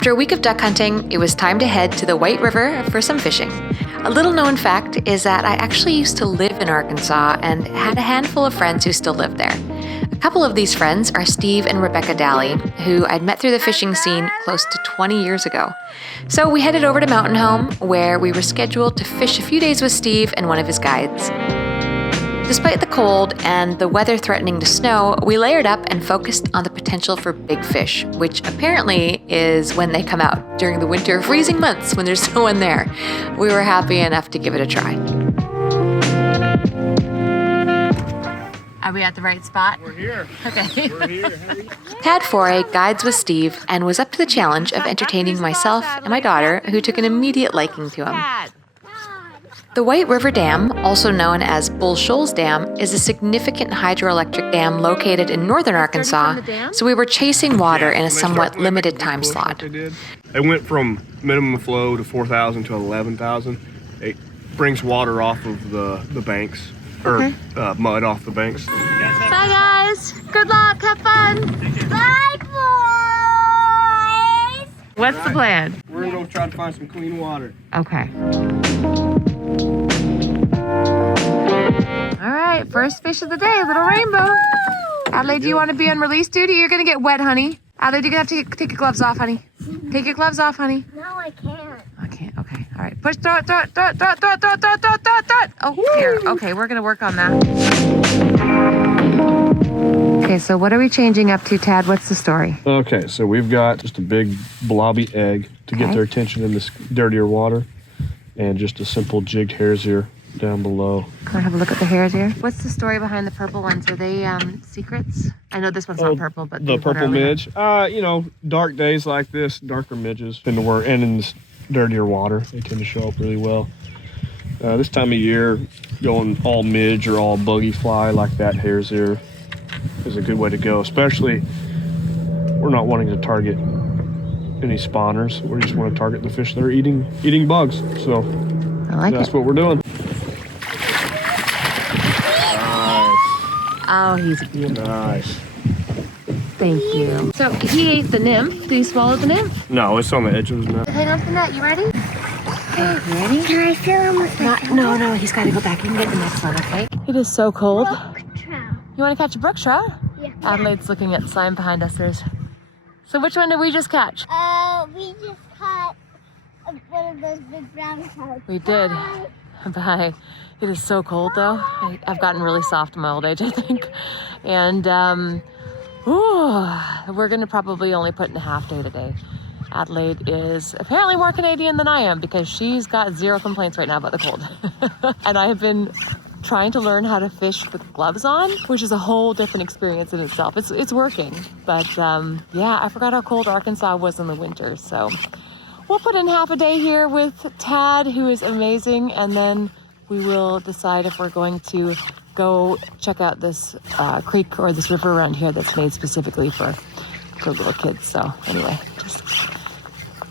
After a week of duck hunting, it was time to head to the White River for some fishing. A little known fact is that I actually used to live in Arkansas and had a handful of friends who still live there. A couple of these friends are Steve and Rebekka Dally, who I'd met through the fishing scene close to 20 years ago. So we headed over to Mountain Home, where we were scheduled to fish a few days with Steve and one of his guides. Despite the cold and the weather threatening to snow, we layered up and focused on the potential for big fish, which apparently is when they come out during the winter freezing months when there's no one there. We were happy enough to give it a try. Are we at the right spot? We're here. Okay. We're here. Tad Foray guides with Steve and was up to the challenge of entertaining myself and my daughter, who took an immediate liking to him. The White River Dam, also known as Bull Shoals Dam, is a significant hydroelectric dam located in northern Arkansas, so we were chasing water in a somewhat limited time slot. They went from minimum flow to 4,000 to 11,000. It brings water off of the banks, or mud off the banks. Bye guys! Good luck! Have fun! Bye, boys! What's the plan? We're gonna go try to find some clean water. Okay. All right, first fish of the day, little rainbow. Adelaide, do you want to be on release duty? You're gonna get wet, honey. Adelaide, you're gonna have to take your gloves off, honey. Take your gloves off, honey. No, I can't. I can't, okay. All right, push, throw it, throw it, throw it, throw it, throw it, throw it, throw it, throw it, throw it, throw it. Oh, here, okay, we're gonna work on that. Okay, so what are we changing up to, Tad? What's the story? Okay, so we've got just a big blobby egg to get their attention in this dirtier water, and just a simple jigged hare's ear down below. Can I have a look at the hairs here? What's the story behind the purple ones? Are they secrets? I know this one's not purple, but the purple midge. You know, dark days like this, darker midges tend to work, and in this dirtier water, they tend to show up really well. This time of year, going all midge or all buggy fly like that hare's ear is a good way to go. Especially, we're not wanting to target any spawners. We just want to target the fish that are eating bugs. So that's what we're doing. Oh, he's beautiful. Nice. Thank you. So he ate the nymph. Did he swallow the nymph? No, it's on the edge of his net. Hang on to the net. You ready? Okay, you ready? Can I fill him with No, he's got to go back. You can get the next one, okay? It is so cold. Trout. You want to catch a brook trout? Yeah. Adelaide's looking at the sign behind us. So which one did we just catch? We just caught one of those big brown trout. We did. Bye. It is so cold though. I've gotten really soft in my old age, I think. And we're gonna probably only put in a half day today. Adelaide is apparently more Canadian than I am because she's got zero complaints right now about the cold. And I have been trying to learn how to fish with gloves on, which is a whole different experience in itself. It's working, but yeah, I forgot how cold Arkansas was in the winter. So we'll put in half a day here with Tad, who is amazing, and then we will decide if we're going to go check out this creek or this river around here that's made specifically for little kids. So anyway, just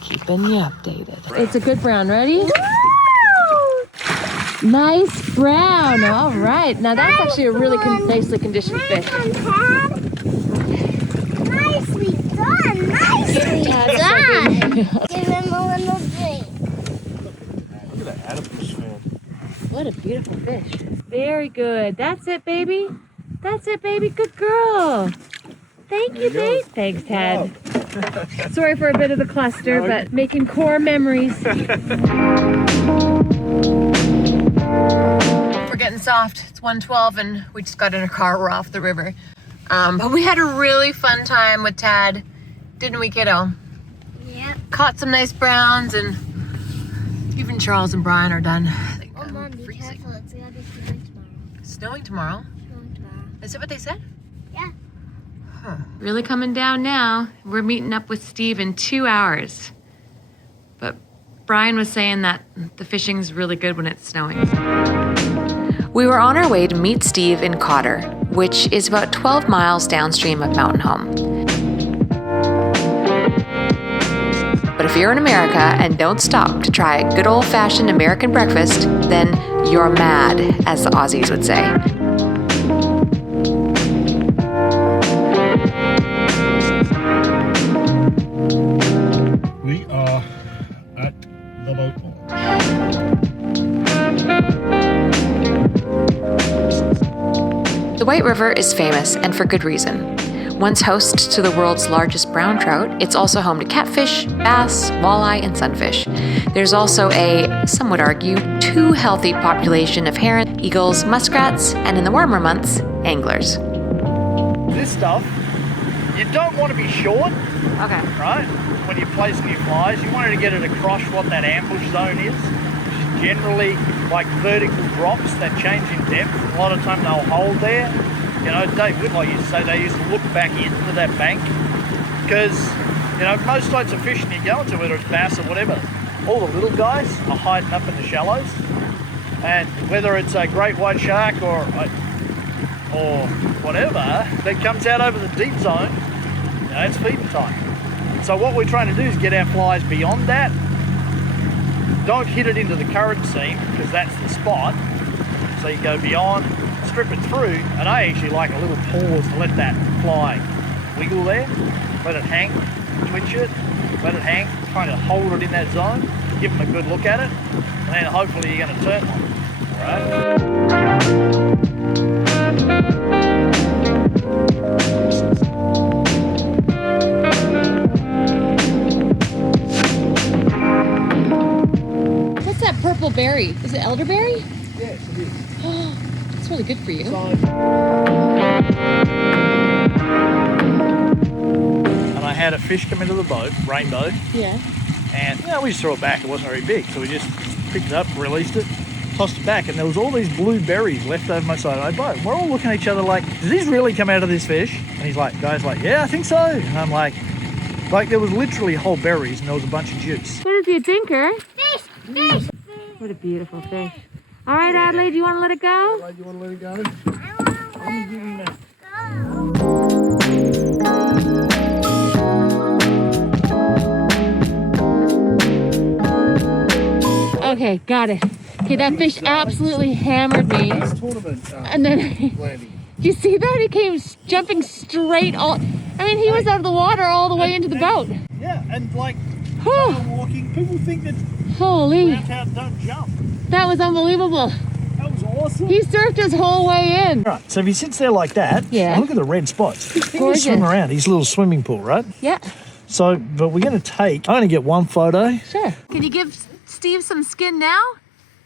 keeping you updated. It's a good brown. Ready? Woo! Nice brown. All right. Now that's actually a really nicely conditioned fish. Nicely done. Nicely done. Give him a little drink. Look at that adipose fin. What a beautiful fish. Very good. That's it, baby. That's it, baby. Good girl. Thank you, babe. Thanks, Tad. Sorry for a bit of the cluster, but making core memories. We're getting soft. It's 1:12 and we just got in a car. We're off the river. But we had a really fun time with Tad, didn't we, kiddo? Yep. Caught some nice browns, and even Charles and Brian are done. Oh, Mom, be careful. It's gonna be snowing tomorrow. Snowing tomorrow? Snowing tomorrow. Is that what they said? Yeah. Huh. Really coming down now. We're meeting up with Steve in 2 hours. But Brian was saying that the fishing's really good when it's snowing. We were on our way to meet Steve in Cotter, which is about 12 miles downstream of Mountain Home. But if you're in America and don't stop to try a good old-fashioned American breakfast, then you're mad, as the Aussies would say. White River is famous, and for good reason. Once host to the world's largest brown trout, it's also home to catfish, bass, walleye, and sunfish. There's also a, some would argue, too healthy population of heron, eagles, muskrats, and in the warmer months, anglers. This stuff, you don't want to be short, Okay. right? When you're placing your flies, you wanted to get it across what that ambush zone is, which is generally like vertical drops that change in depth. A lot of time they'll hold there. You know, Dave Whitlock used to say they used to look back into that bank because, you know, most types of fishing you go into, whether it's bass or whatever, all the little guys are hiding up in the shallows. And whether it's a great white shark or whatever that comes out over the deep zone, you know, it's feeding time. So what we're trying to do is get our flies beyond that. Don't hit it into the current seam because that's the spot. So you go beyond, strip it through, and I actually like a little pause to let that fly wiggle there, let it hang, twitch it, let it hang, kind of hold it in that zone, give them a good look at it, and then hopefully you're going to turn one. All What's that purple berry? Is it elderberry? Yes, it is. It's really good for you. And I had a fish come into the boat, rainbow, Yeah. and you know, we just threw it back. It wasn't very big, so we just picked it up, released it, tossed it back, and there was all these blue berries left over my side of my boat. We're all looking at each other like, did these really come out of this fish? And he's like, guys, like, yeah, I think so. And I'm like there was literally whole berries and there was a bunch of juice. What did you think, her? Fish, fish. What a beautiful fish. All right, Adelaide, you want to let it go? Adelaide, you want to let it go? I'm giving that. Okay, got it. Okay, that fish absolutely hammered me. And then, did you see that? He came jumping straight on. I mean, he was out of the water all the way into the boat. Yeah, and like Whew. walking, people think that Holy, brown trout don't jump. that was unbelievable. That was awesome. He surfed his whole way in. Right, so if he sits there like that, Yeah. look at the red spots. He can gorgeous. swim around his little swimming pool, right? Yeah, So, but we're going to I'm going to get one photo. sure. Can you give Steve some skin now?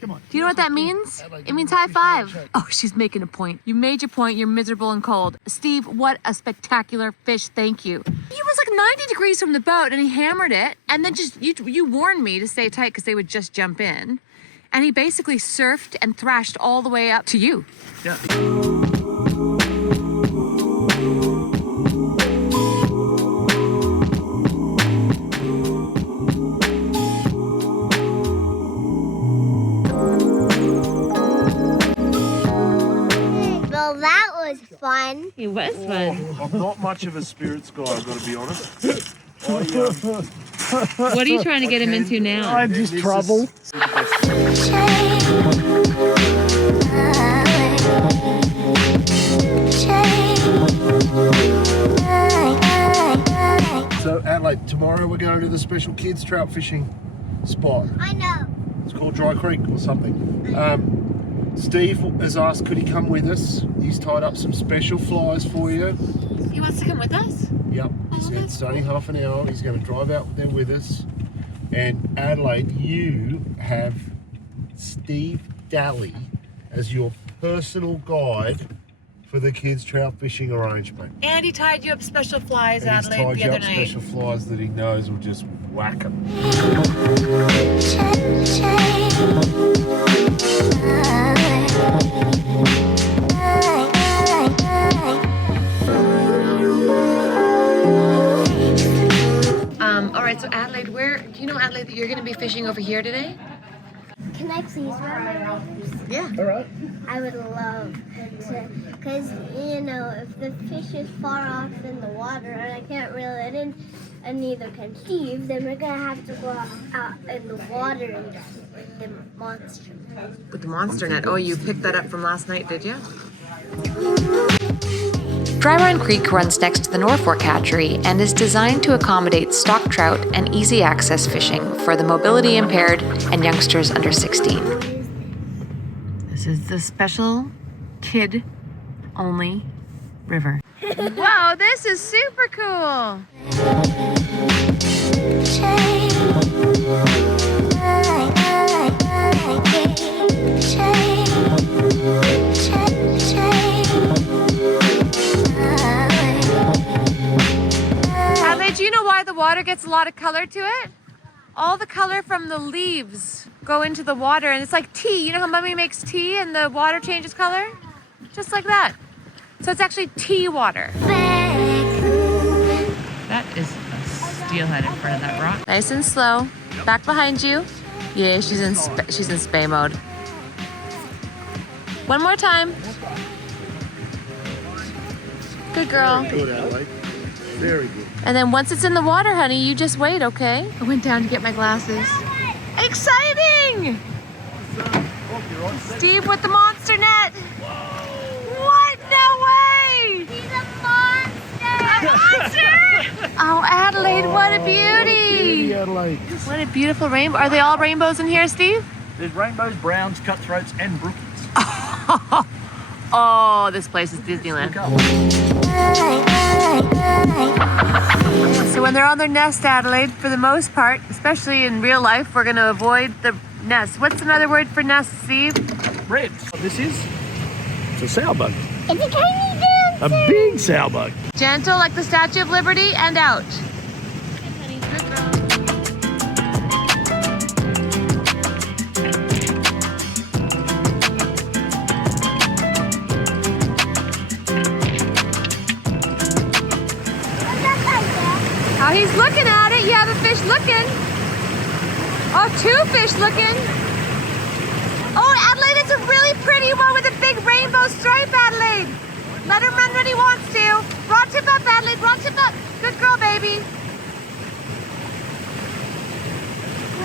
Come on. Do you know what that means? It means high five. Oh, she's making a point. You made your point. You're miserable and cold. Steve, what a spectacular fish. Thank you. He was like 90 degrees from the boat and he hammered it. And then just, you warned me to stay tight because they would just jump in. And he basically surfed and thrashed all the way up to you. Yeah. Well, that was fun. It was fun. I'm not much of a spirits guy, I've got to be honest. What are you trying to get him into now? I'm just trouble. So Adelaide, tomorrow we're going to the special kids trout fishing spot. I know. It's called Dry Creek or something. Steve has asked could he come with us. He's tied up some special flies for you. He wants to come with us? Yep, he said it's only half an hour. He's going to drive out there with us. And Adelaide, you have Steve Dally as your personal guide for the kids trout fishing arrangement. And he tied you up special flies, And he's Adelaide, tied the you other up night. special flies that he knows will just whack them. All right, so Adelaide, do you know, Adelaide, that you're going to be fishing over here today? Can I please wear my waders? Yeah. All right. I would love to, because, you know, if the fish is far off in the water and I can't reel it in, and neither can Steve, then we're going to have to go out in the water and just with the monster. With the monster net. Oh, you picked that up from last night, did you? Dry Run Creek runs next to the Norfolk hatchery and is designed to accommodate stock trout and easy access fishing for the mobility impaired and youngsters under 16. This is the special kid only river. Wow, this is super cool. Adelaide, do you know why the water gets a lot of color to it? All the color from the leaves go into the water, and it's like tea. You know how Mummy makes tea and the water changes color? Just like that. So it's actually tea water. That is a steelhead in front of that rock. Nice and slow. Back behind you. Yeah, she's in spay mode. One more time. Good girl. Good, Adelaide. Very good. And then once it's in the water, honey, you just wait, okay? I went down to get my glasses. Exciting! Steve with the monster net. What? No way! He's a monster! A monster! Oh, Adelaide, what a beauty! Adelaide. What a beautiful rainbow. Are they all rainbows in here, Steve? There's rainbows, browns, cutthroats, and brookies. Oh, this place is Disneyland. So when they're on their nest, Adelaide, for the most part, especially in real life, we're going to avoid the nest. What's another word for nest, Steve? Red. This is? It's a sow-bug. It's a tiny dancer! A big sow-bug. Gentle like the Statue of Liberty and out. Oh, he's looking at it. You have a fish looking. Oh, two fish looking. Oh, Adelaide, it's a really pretty one with a big rainbow stripe, Adelaide. Let him run when he wants to. Rod tip up, Adelaide. Rod tip up. Good girl, baby.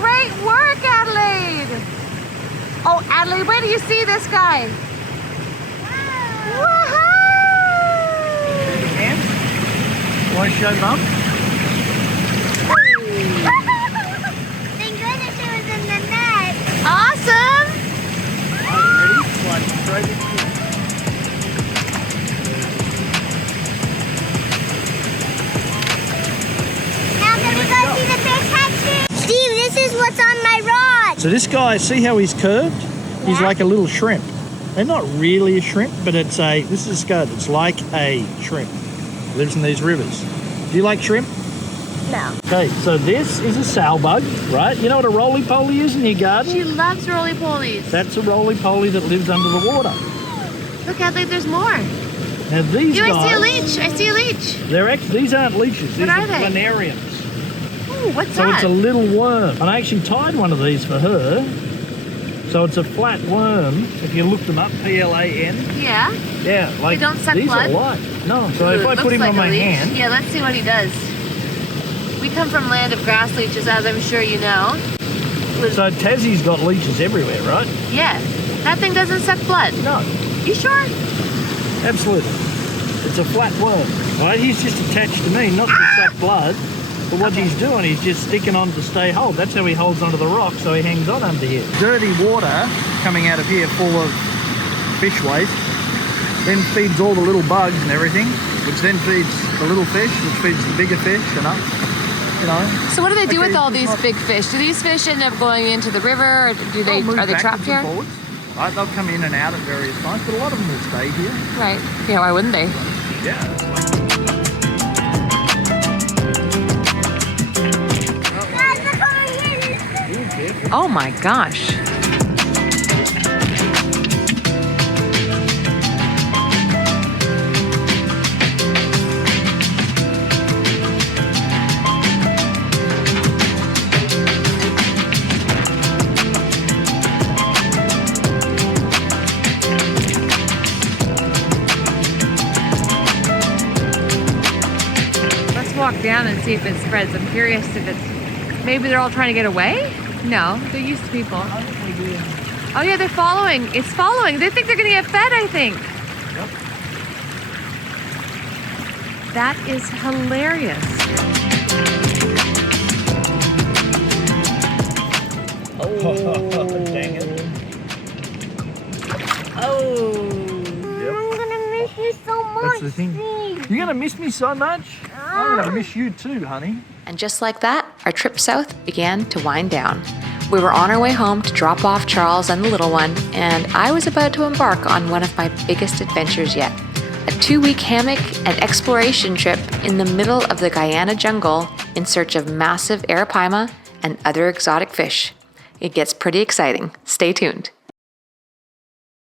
Great work, Adelaide. Oh, Adelaide, wait till you see this guy. Woohoo! And want to show Mum? Thank goodness it was in the net. Awesome. Ready? Slide straight into it. Now can we go see the fish hatchery? Steve, this is what's on my rod. So this guy, see how he's curved? He's like a little shrimp. They're not really a shrimp, but this is good. It's like a shrimp. Lives in these rivers. Do you like shrimp? No. Okay, so this is a sow bug, right? You know what a roly-poly is in your garden? She loves roly-polies. That's a roly-poly that lives under the water. Look, Adelaide, there's more. Now these I guys... see a leech. I see a leech. These aren't leeches. These What are they? planarians. Ooh, what's So that? it's a little worm. And I actually tied one of these for her. So it's a flat worm. If you look them up, P-L-A-N. Yeah. Yeah, like They don't suck these blood? are light. No, so if I Looks put him like on a my leech. hand, Yeah, let's see what he does. We come from land of grass leeches, as I'm sure you know. so Tassie's got leeches everywhere, right? Yeah. That thing doesn't suck blood. No, You sure? absolutely. It's a flat worm, right? He's just attached to me, not to suck blood. But what he's doing, he's just sticking on to stay hold. That's how he holds onto the rock, so he hangs on under here. Dirty water coming out of here full of fish waste, then feeds all the little bugs and everything, which then feeds the little fish, which feeds the bigger fish, you know. So what do they do with Okay, all it's these not- big fish? Do these fish end up going into the river, or do they They'll move are they trapped backwards and here? forwards, right? They'll come in and out at various times, but a lot of them will stay here. Right. Yeah, why wouldn't they? Yeah. Guys, look over here. Oh my gosh. Let's walk down and see if it spreads. I'm curious if it's, maybe they're all trying to get away? No, they're used to people. Oh yeah, they're following. It's following. They think they're gonna get fed, I think. Yep. That is hilarious. Oh, dang it. Oh. I'm gonna miss you That's the thing. You're gonna miss me so much. I'm gonna miss you too, honey. And just like that, our trip south began to wind down. We were on our way home to drop off Charles and the little one, and I was about to embark on one of my biggest adventures yet. A 2-week hammock and exploration trip in the middle of the Guyana jungle in search of massive arapaima and other exotic fish. It gets pretty exciting. Stay tuned.